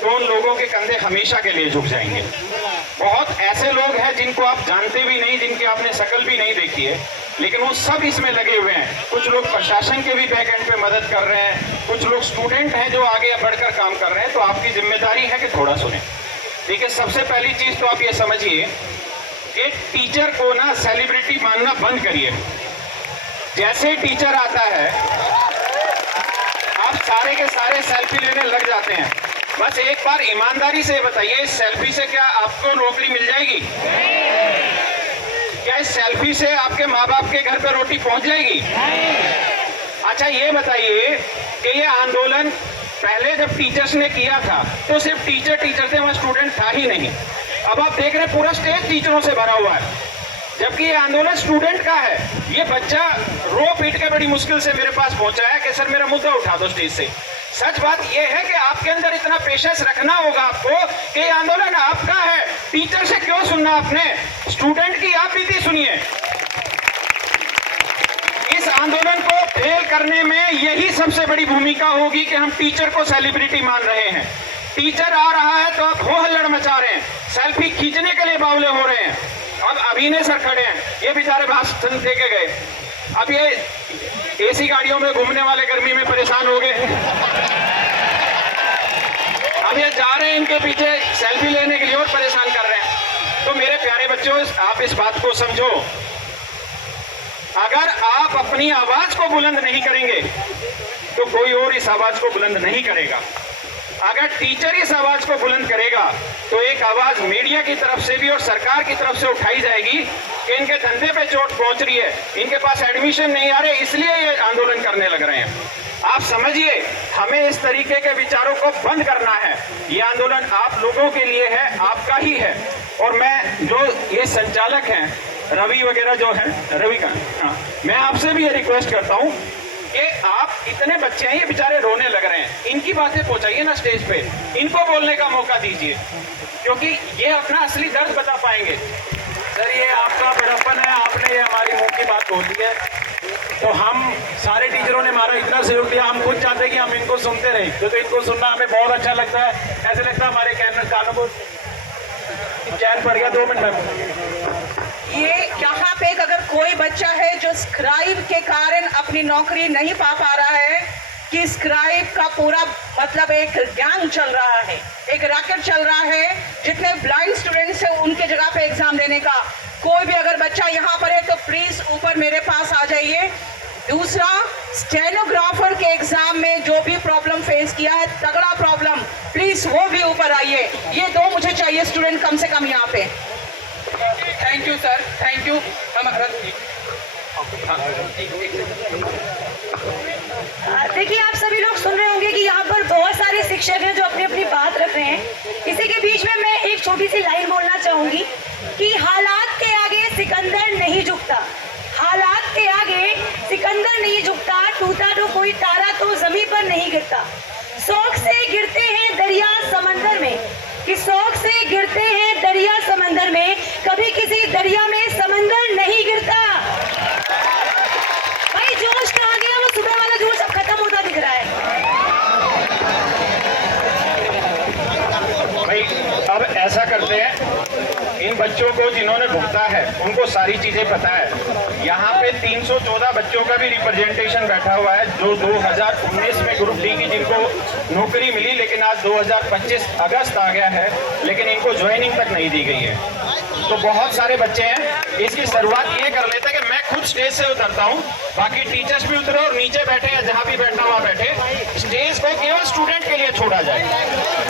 तो उन लोगों के कंधे हमेशा के लिए झुक जाएंगे। बहुत ऐसे लोग हैं जिनको आप जानते भी नहीं, जिनकी आपने शक्ल भी नहीं देखी है, लेकिन वो सब इसमें लगे हुए हैं। कुछ लोग प्रशासन के भी बैक एंड पे मदद कर रहे हैं, कुछ लोग स्टूडेंट हैं जो आगे बढ़कर काम कर रहे हैं। तो आपकी जिम्मेदारी है कि थोड़ा सुने। देखिए, सबसे पहली चीज तो आप ये समझिए कि टीचर को ना सेलिब्रिटी मानना बंद करिए। जैसे टीचर आता है आप सारे के सारे सेल्फी लेने लग जाते हैं। बस एक बार ईमानदारी से बताइए, इस सेल्फी से क्या आपको नौकरी मिल जाएगी? क्या इस सेल्फी से आपके माँ बाप के घर पर रोटी पहुंच जाएगी? अच्छा ये बताइए कि ये आंदोलन पहले जब टीचर्स ने किया था तो सिर्फ टीचर थे, वहां स्टूडेंट था ही नहीं। अब आप देख रहे हैं पूरा स्टेज टीचरों से भरा हुआ है, जबकि ये आंदोलन स्टूडेंट का है। ये बच्चा रो पीट के बड़ी मुश्किल से मेरे पास पहुंचा है कि सर मेरा मुद्दा उठा दो स्टेज से। सच बात यह है कि आपके अंदर इतना पेशेंस रखना होगा आपको कि ये आंदोलन आपका है। टीचर से क्यों सुनना आपने, स्टूडेंट की आप बीती सुनिए। इस आंदोलन को फेल करने में यही सबसे बड़ी भूमिका होगी कि हम टीचर को सेलिब्रिटी मान रहे हैं। टीचर आ रहा है तो आप हो हल्लड़ मचा रहे हैं, सेल्फी खींचने के लिए बावले हो रहे हैं। अब अभिनय सर खड़े हैं, ये बेचारे भाषण दे के गए, अब ये एसी गाड़ियों में घूमने वाले गर्मी में परेशान हो गए। अब ये जा रहे हैं इनके पीछे सेल्फी लेने के लिए और परेशान कर रहे हैं। तो मेरे प्यारे बच्चों, आप इस बात को समझो, अगर आप अपनी आवाज को बुलंद नहीं करेंगे तो कोई और इस आवाज को बुलंद नहीं करेगा। अगर टीचर इस आवाज को बुलंद करेगा तो एक आवाज मीडिया की तरफ से भी और सरकार की तरफ से उठाई जाएगी कि इनके धंधे पे चोट पहुंच रही है, इनके पास एडमिशन नहीं आ रहे, इसलिए ये आंदोलन करने लग रहे हैं। आप समझिए, हमें इस तरीके के विचारों को बंद करना है। ये आंदोलन आप लोगों के लिए है, आपका ही है। और मैं जो ये संचालक हैं रवि वगैरह जो है, रवि का, हाँ, मैं आपसे भी ये रिक्वेस्ट करता हूँ कि आप इतने बच्चे हैं, ये बेचारे रोने लग रहे हैं, इनकी बातें पहुंचाइए ना स्टेज पे, इनको बोलने का मौका दीजिए, क्योंकि ये अपना असली दर्द बता पाएंगे। सर ये आपका बड़प्पन है, आपने ये हमारी मुंह की बात बोली है। तो हम सारे टीचरों ने हमारा इतना सहयोग दिया, हम खुद चाहते हैं कि हम इनको सुनते रहे, क्योंकि इनको सुनना हमें बहुत अच्छा लगता है। ऐसे लगता है हमारे कानों को चैन पड़ गया। 2 मिनट ये यहाँ पे अगर कोई बच्चा है जो स्क्राइब के कारण अपनी नौकरी नहीं पा रहा है, कि स्क्राइब का पूरा मतलब एक गैंग चल रहा है, एक रैकेट चल रहा है, जितने ब्लाइंड स्टूडेंट्स हैं उनके जगह पे एग्जाम देने का। कोई भी अगर बच्चा यहाँ पर है तो प्लीज ऊपर मेरे पास आ जाइए। दूसरा, स्टेनोग्राफर के एग्जाम में जो भी प्रॉब्लम फेस किया है, तगड़ा प्रॉब्लम, प्लीज वो भी ऊपर आइए। ये 2 मुझे चाहिए स्टूडेंट कम से कम यहाँ पे। Thank you sir, thank you. देखिए, आप सभी लोग सुन रहे होंगे कि यहाँ पर बहुत सारे शिक्षक हैं जो अपनी अपनी बात रख रहे हैं। इसी के बीच में मैं एक छोटी सी लाइन बोलना चाहूंगी कि हालात के आगे सिकंदर नहीं झुकता, हालात के आगे सिकंदर नहीं झुकता, टूटा तो कोई तारा तो जमीन पर नहीं गिरता। शौक से गिरते हैं दरिया समंदर में, कि शौक से गिरते हैं दरिया समंदर में, कभी किसी दरिया में समंदर नहीं गिरता। भाई जोश कहाँ गया? वो सुबह वाला जोश अब खत्म होता दिख रहा है। भाई अब ऐसा करते हैं, इन बच्चों को जिन्होंने भुगता है उनको सारी चीजें पता है। यहाँ पे 314 बच्चों का भी रिप्रेजेंटेशन बैठा हुआ है जो 2019 में ग्रुप डी की जिनको नौकरी मिली, लेकिन आज 2025 अगस्त आ गया है, लेकिन इनको ज्वाइनिंग तक नहीं दी गई है। तो बहुत सारे बच्चे हैं। इसकी शुरुआत ये कर लेते हैं कि मैं खुद स्टेज से उतरता हूँ, बाकी टीचर्स भी उतरे और नीचे बैठे या जहाँ भी बैठना वहाँ बैठे। स्टेज को केवल स्टूडेंट के लिए छोड़ा जाए,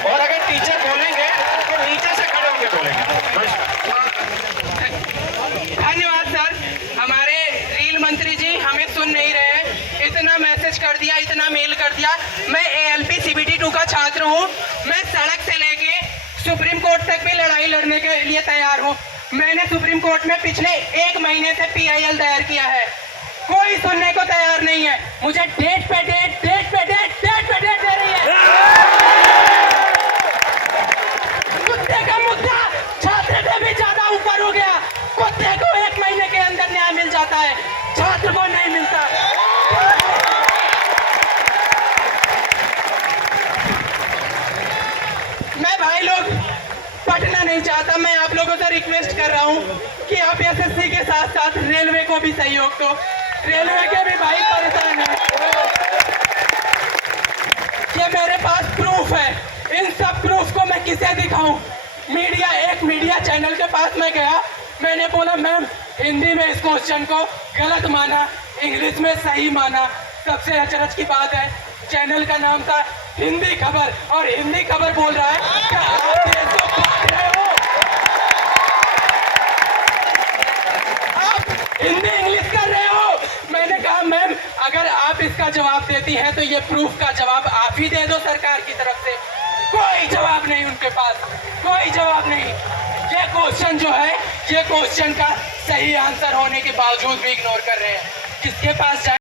और अगर टीचर बोलेंगे तो नीचे से खड़े होकर बोलेंगे। धन्यवाद सर। हमारे रील मंत्री जी हमें सुन नहीं रहे हैं, इतना मैसेज कर दिया, इतना मेल कर दिया। मैं ALP CBT 2 का छात्र हूँ, मैं सड़क से लेके सुप्रीम कोर्ट तक भी लड़ाई लड़ने के लिए तैयार हूँ। मैंने सुप्रीम कोर्ट में पिछले 1 महीने से PIL दायर किया है, कोई सुनने को तैयार नहीं है। मुझे डेट पे डेट दे रही है। कुत्ते का मुद्दा छात्र से भी ज्यादा ऊपर हो गया। कुत्ते को 1 महीने के अंदर न्याय मिल जाता है, छात्र को नहीं मिलता। मैं भाई लोग पढ़ना नहीं चाहता। मैं आप लोगों से रिक्वेस्ट कर रहा हूँ कि आप एसएससी के साथ साथ रेलवे को भी सहयोग दो। रेलवे के भी भाई परेशान है। ये मेरे पास प्रूफ है, इन सब प्रूफ को मैं किसे दिखाऊं? एक मीडिया चैनल के पास मैं गया, मैंने बोला मैम हिंदी में इस क्वेश्चन को गलत माना, इंग्लिश में सही माना। सबसे अचरज की बात है, चैनल का नाम था हिंदी खबर और हिंदी खबर बोल रहा है कि आप देश को बांट रहे हो, आप हिंदी इंग्लिश कर रहे हो। मैंने कहा मैम अगर आप इसका जवाब देती हैं तो ये प्रूफ का जवाब आप ही दे दो सरकार की तरफ से। कोई जवाब नहीं उनके पास, कोई जवाब नहीं। ये क्वेश्चन जो है, ये क्वेश्चन का सही आंसर होने के बावजूद भी इग्नोर कर रहे हैं। किसके पास जाए?